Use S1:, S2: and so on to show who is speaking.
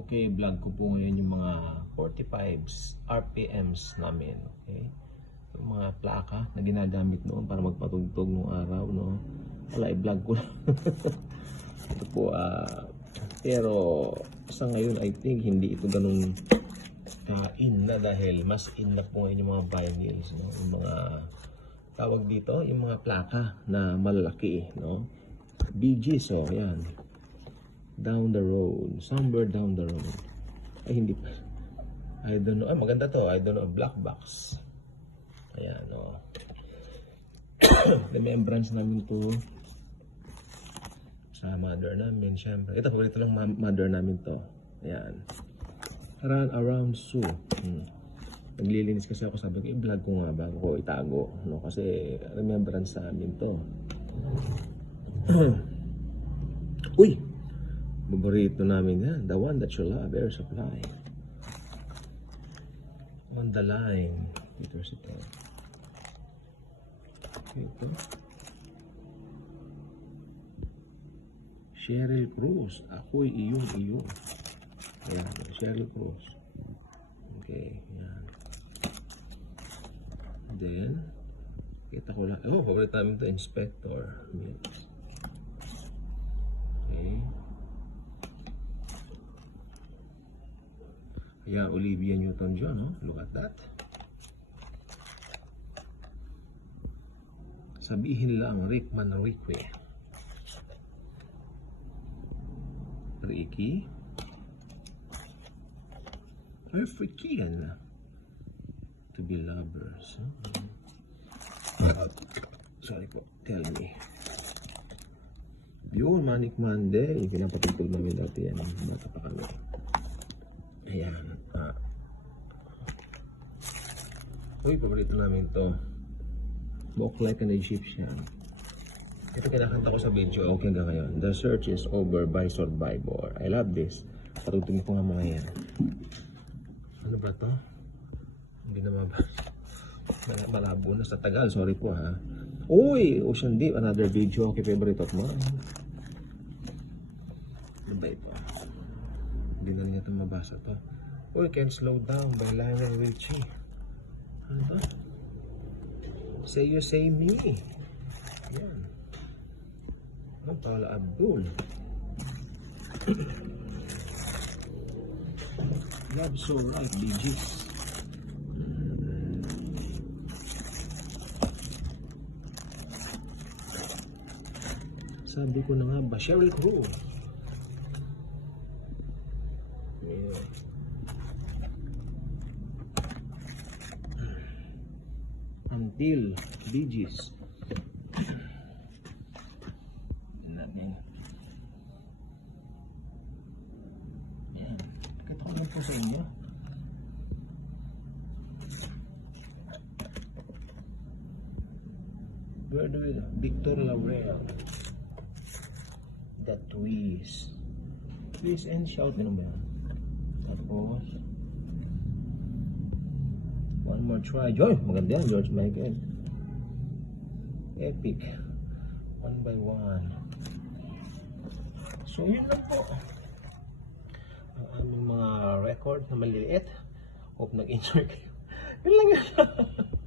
S1: Okay, vlog ko po ngayon yung mga 45s RPMs namin. Okay? Yung mga plaka na ginagamit noon para magpatugtog nung araw, no? Wala, i-vlog ko lang. ito po, ah, pero sa ngayon, I think hindi ito ganun ah, in na dahil mas in na po ngayon yung mga vinyls, no? Yung mga tawag dito, yung mga plaka na malalaki, no? BGs, oh, yan down the road. Somewhere down the road. Ay, hindi pa. I don't know. Ay, maganda to. I don't know. Black box. Ayan, o. Remembrance namin to sa mother namin, syempre. Ito, paborito ma- mother namin to. Ayan. Run around Sue. Hmm. Naglilinis kasi ako, sabi ko, i-vlog ko nga bago ko itago. No? Kasi remembrance sa amin to. Uy! Paborito namin yan. The one that you love, Air Supply. On the line. Ito si ito. Ito. Cheryl Cruz. Ako'y iyong iyo. Ayan. Cheryl Cruz. Okay. Ayan. Then, kita ko lang. Oh, paborito namin ito. Inspector. Mix. Okay. Yeah, Olivia Newton-John, no? Look at that. Sabihin lang, Rick Manrique. Ricky. African. To be lovers. huh? Sorry po, tell me. Yun, Manic Monday. Pinapatutol namin dati yan. Bata pa kami. Ayan. Ah. Uy, paborito namin to. Walk like an Egyptian. Ito kinakanta ko sa video. Okay hanggang ngayon. The search is over by Survivor. I love this. Patutugin ko nga mga yan. Ano ba to? Hindi na mabas. Mal- Malabo na sa tagal. Sorry po ha. Uy! Ocean Deep. Another video. Okay, favorite of mine. Ano ba ito? Hindi na niya ito mabasa to. Uy, Can't Slow Down by Lionel Richie. Ano to? Say You Say Me. Yan. Ang Paula Abdul. Love So Right, Gees. Sabi ko na nga ba, Sheryl Crow. Yeah. Until Bee Gees. Namin. Yan. Kita ko lang po sa inyo. Where do Victor Laurel. The Twist. Twist and Shout. Ganun ba yan? Tapos, One more try. Joy, maganda yan, George Michael. Epic. One by one. So, yun lang po. Ang aming mga record na maliliit. Hope nag-enjoy kayo. Yun lang yan.